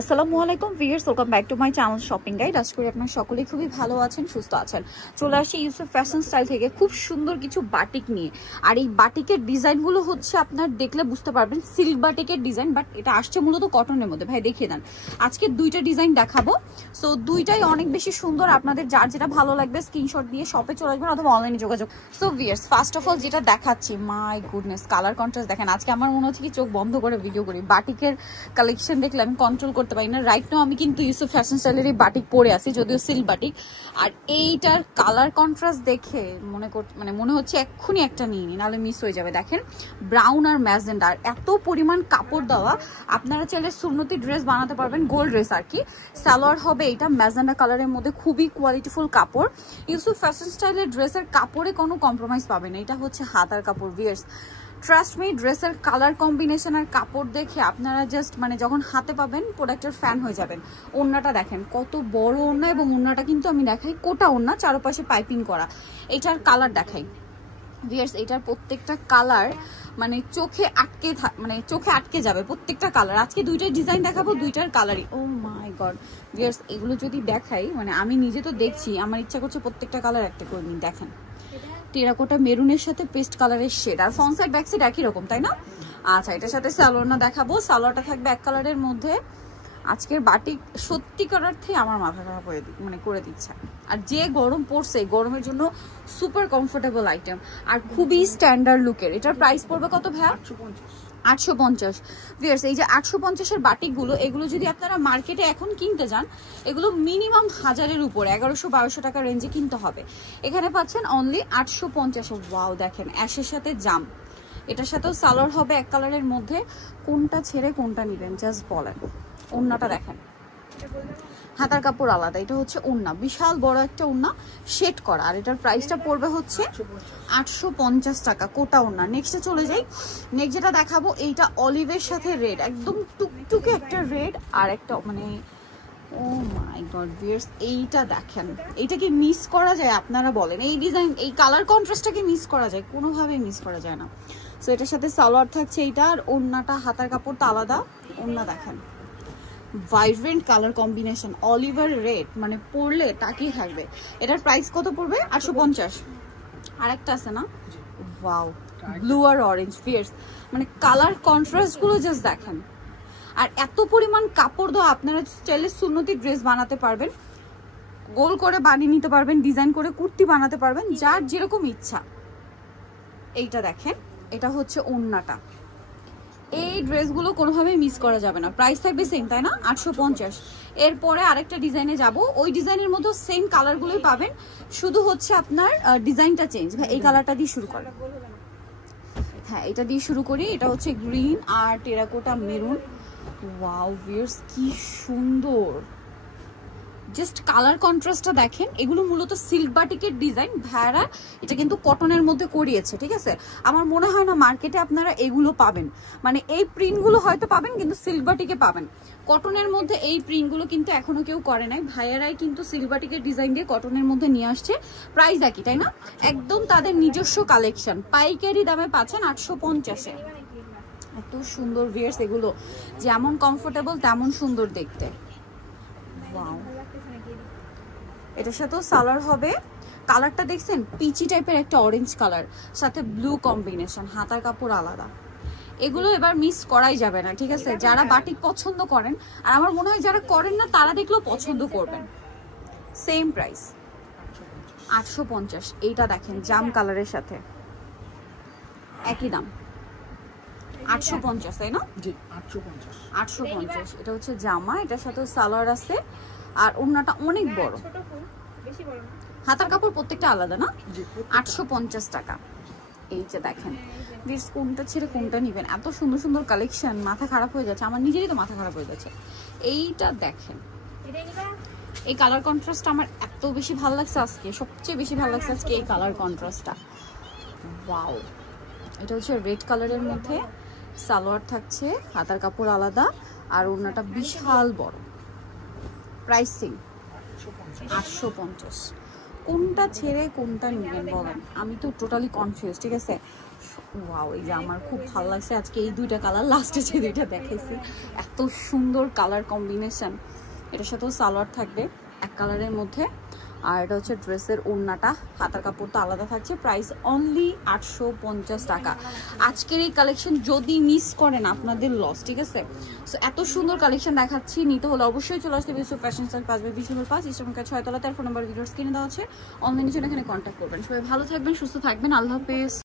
আসসালামু আলাইকুম viewers, welcome back to my channel shopping guide. আশা করি আপনারা সকলেই খুবই ভালো আছেন, সুস্থ আছেন। চলে আসি ইউসুফ ফ্যাশন স্টাইল থেকে খুব সুন্দর কিছু বাটিক নিয়ে। আর এই বাটিকের ডিজাইনগুলো হচ্ছে আপনার দেখলে বুঝতে পারবেন সিল্ক বাটিকের ডিজাইন, বাট এটা আসছে মূলত কটনের মধ্যে। ভাই দেখিয়ে দেন, আজকে দুইটা ডিজাইন দেখাবো। সো দুইটাই অনেক বেশি সুন্দর, আপনাদের যার যেটা ভালো লাগবে স্ক্রিনশট দিয়ে শপে চলে আসবেন অথবা অনলাইনে যোগাযোগ। So viewers, first of all যেটা দেখাচ্ছি, মাই গুডনেস, কালার কন্ট্রাস্ট দেখেন। আজকে আমার মনে হচ্ছে কি চোখ বন্ধ করে ভিডিও করি, বাটিকের কালেকশন দেখলে আমি কন্ট্রোল করতে পারি না। রাইট নাও আমি কিন্তু ইউসুফ ফ্যাশন স্টাইলের এই বাটিক পরে আছি, যদিও সিল্ক বাটিক। আর এইটার কালার কন্ট্রাস্ট দেখে মনে হচ্ছে এক্ষুনি একটা নিয়ে নিই, নাহলে মিস হয়ে যাবে। দেখেন ব্রাউন আর ম্যাজেন্ডা, আর এত পরিমাণ কাপড় দেওয়া, আপনারা চাইলে সুন্নতি ড্রেস বানাতে পারবেন, গোল্ড ড্রেস আর কি। সালোয়ার হবে এটা ম্যাজেন্ডা কালারের মধ্যে, খুবই কোয়ালিটিফুল কাপড়। ইউসুফ ফ্যাশন স্টাইলের ড্রেসের কাপড়ে কোনো কম্প্রোমাইজ পাবেন না। এটা হচ্ছে হাতার কাপড়। ভিউয়ার্স ট্রাস্ট মি, ড্রেসের কালার কম্বিনেশন আর কাপড় দেখে আপনারা জাস্ট যখন হাতে পাবেন প্রোডাক্টের ফ্যান হয়ে যাবেন। ওড়নাটা দেখেন কত বড় ওড়না, এবং ওড়নাটা কিন্তু আমি দেখাই কোটা ওড়না, চারপাশে পাইপিং করা। এটার কালার দেখাই ভিউয়ার্স, এটার প্রত্যেকটা কালার চোখে আটকে যাবে প্রত্যেকটা কালার। আজকে দুইটা ডিজাইন দেখাবো, দুইটার কালারই ও মাই গড। ভিউয়ার্স এগুলো যদি দেখাই, আমি নিজে তো দেখছি, আমার ইচ্ছা করছে প্রত্যেকটা কালার একটা করে নিই। দেখেন টেরাকোটা মেরুনের সাথে পেস্ট কালারের শেড, আর ফ্রন্ট সাইড ব্যাক সাইড একই রকম, তাই না? আচ্ছা, এটার সাথে সালোয়ারটা দেখাবো। সালোয়ারটা থাকবে এক কালারের মধ্যে। আজকের বাটিক সত্যিকার অর্থে আমার মাথা খারাপ করে দিচ্ছে। আর যে গরম পড়ছে, গরমের জন্য সুপার কমফোর্টেবল আইটেম আর খুবই স্ট্যান্ডার্ড লুকের। এটার প্রাইস পড়বে কত ভাইয়া? 850। ভিউয়ার্স এই যে 850-এর বাটিকগুলো, এগুলো যদি আপনারা মার্কেটে এখন কিনতে যান, এগুলো মিনিমাম 1000-এর উপরে 1100-1200 টাকা রেঞ্জে কিনতে হবে। এখানে পাচ্ছেন অনলি 850। ওয়াও দেখেন, অ্যাশের সাথে জাম। এটার সাথেও সালোয়ার হবে এক কালারের মধ্যে। কোনটা ছেড়ে কোনটা নেবেন জাস্ট বলেন। ওড়নাটা দেখেন, হাতার কাপড় আলাদা। এটা হচ্ছে ওড়না, বিশাল বড় একটা ওড়না শেড করা। আর এটার প্রাইসটা পড়বে হচ্ছে 850 টাকা, কোটা ওড়না। নেক্সটে চলে যাই। নেক্সট যেটা দেখাবো, এইটা অলিভের সাথে রেড, একদম টুকটুকে একটা রেড, আর একটা ও মাই গড ভিউয়ার্স, এইটা দেখেন। এইটা কি মিস করা যায় আপনারা বলেন? এই ডিজাইন, এই কালার কন্ট্রাস্টটাকে মিস করা যায়? কোনোভাবেই মিস করা যায় না। সো এটার সাথে সালোয়ার থাকছে এইটা, আর ওড়নাটা হাতার কাপড়টা আলাদা। ওড়না দেখেন vibrant colour combination, Oliver red, পরলে তাকিয়ে থাকবে। এটার প্রাইস কত পড়বে? 850। আর একটা আছে না, ওয়াও, ব্লু আর অরেঞ্জ। ভিউয়ার্স কালার কন্ট্রাস্ট গুলো জাস্ট দেখেন। আর এত পরিমাণ কাপড় দেওয়া, আপনারা চাইলে সুন্নতি ড্রেস বানাতে পারবেন, গোল করে বানিয়ে নিতে পারবেন, ডিজাইন করে কুর্তি বানাতে পারবেন, যার যেরকম ইচ্ছা। এইটা দেখেন, এটা হচ্ছে ওড়নাটা। এই ড্রেসগুলো কোনোভাবেই মিস করা যাবে না। প্রাইস থাকবে সেম, তাই না? 850। এরপরে আরেকটা ডিজাইনে যাব, ওই ডিজাইনের মধ্যে সেম কালারগুলোই পাবেন, শুধু হচ্ছে আপনার ডিজাইনটা চেঞ্জ। ভাই এই কালারটা দিয়ে শুরু করেন। হ্যাঁ, এটা দিয়ে শুরু করি। এটা হচ্ছে গ্রিন আর টেরাকোটা মেরুন। ওয়াও ভিউয়ার্স, কি সুন্দর, জাস্ট কালার কন্ট্রাস্টটা দেখেন। এগুলো মূলত সিল্ক বাটিকের ডিজাইন, ভাইরা এটা কিন্তু কটনের মধ্যে করিয়েছে, ঠিক আছে? আমার মনে হয় না মার্কেটে আপনারা এগুলো পাবেন, এই প্রিন্টগুলো হয়তো পাবেন, কিন্তু সিল্ক বাটিকে পাবেন। কটনের মধ্যে এই প্রিন্টগুলো কিন্তু এখনো কেউ করে নাই, ভাইয়ারাই কিন্তু সিল্ক বাটিকের ডিজাইন দিয়ে কটনের মধ্যে নিয়ে আসছে। প্রাইস একই, তাই না? একদম তাদের নিজস্ব কালেকশন, পাইকারি দামে পাচ্ছেন 850-এ। এত সুন্দর ভিউয়ার্স, এগুলো যেমন কমফোর্টেবল তেমন সুন্দর দেখতে। ওয়াও, এটার সাথেও সালোয়ার হবে। কালারটা দেখছেন, পিচি টাইপের একটা অরেঞ্জ কালার, সাথে ব্লু কম্বিনেশন, হাতার কাপড় আলাদা। এগুলো এবার মিস করাই যাবে না, ঠিক আছে? যারা বাটিক পছন্দ করেন, আর আমার মনে হয় যারা করেন না তারা দেখলেও পছন্দ করবেন। Same price 850। এইটা দেখেন জাম কালারের সাথে, একই দাম 850, তাই না? 850। এটা হচ্ছে জামা, এটার সাথে সালোয়ার আছে, আর ওড়নাটা অনেক বড়, হাতার কাপড় প্রত্যেকটা আলাদা না? 850 টাকা। এই যে দেখেন বেশ, কোনটা ছেড়ে কোনটা নিবেন, এত সুন্দর সুন্দর কালেকশন, মাথা খারাপ হয়ে যাচ্ছে। আমার নিজেরই তো মাথা খারাপ হয়ে যাচ্ছে। এইটা দেখেন, এই কালার কন্ট্রাস্টটা আমার এত বেশি ভালো লাগছে আজকে, সবচেয়ে বেশি ভালো লাগছে আজকে এই কালার কন্ট্রাস্টটা। ওয়াও, এটা হচ্ছে রেড কালারের মধ্যে, সালোয়ার থাকছে, হাতার কাপড় আলাদা, আর ওড়নাটা বিশাল বড়। প্রাইসিং 850। কোনটা ছেড়ে কোনটা নেবেন বলেন? আমি তো টোটালি কনফিউজ, ঠিক আছে? ওয়াও, এই যে আমার খুব ভালো লাগছে আজকে এই দুইটা কালার, লাস্টে যে দুইটা দেখাইছি এত সুন্দর কালার কম্বিনেশন। এটার সাথেও সালোয়ার থাকবে এক কালারের মধ্যে, আর এটা হচ্ছে ড্রেসের ওড়নাটা, হাতার কাপড় তো আলাদা থাকছে। প্রাইস অনলি 850 টাকা। আজকের এই কালেকশন যদি মিস করেন আপনাদের লস, ঠিক আছে? সো এত সুন্দর কালেকশন দেখাচ্ছি, নিতে হলে অবশ্যই চলে আসতে বিশ্বপ ফ্যাশন স্টাইল 5/20 ইস্টার্ন কাছে 6 তলাতে। ফোন নাম্বার ভিডিওর স্ক্রিনে দেওয়া আছে, অনলাইনে জন্য এখানে কন্ট্যাক্ট করবেন। সবাই ভালো থাকবেন, সুস্থ থাকবেন, আল্লাহ হাফেজ।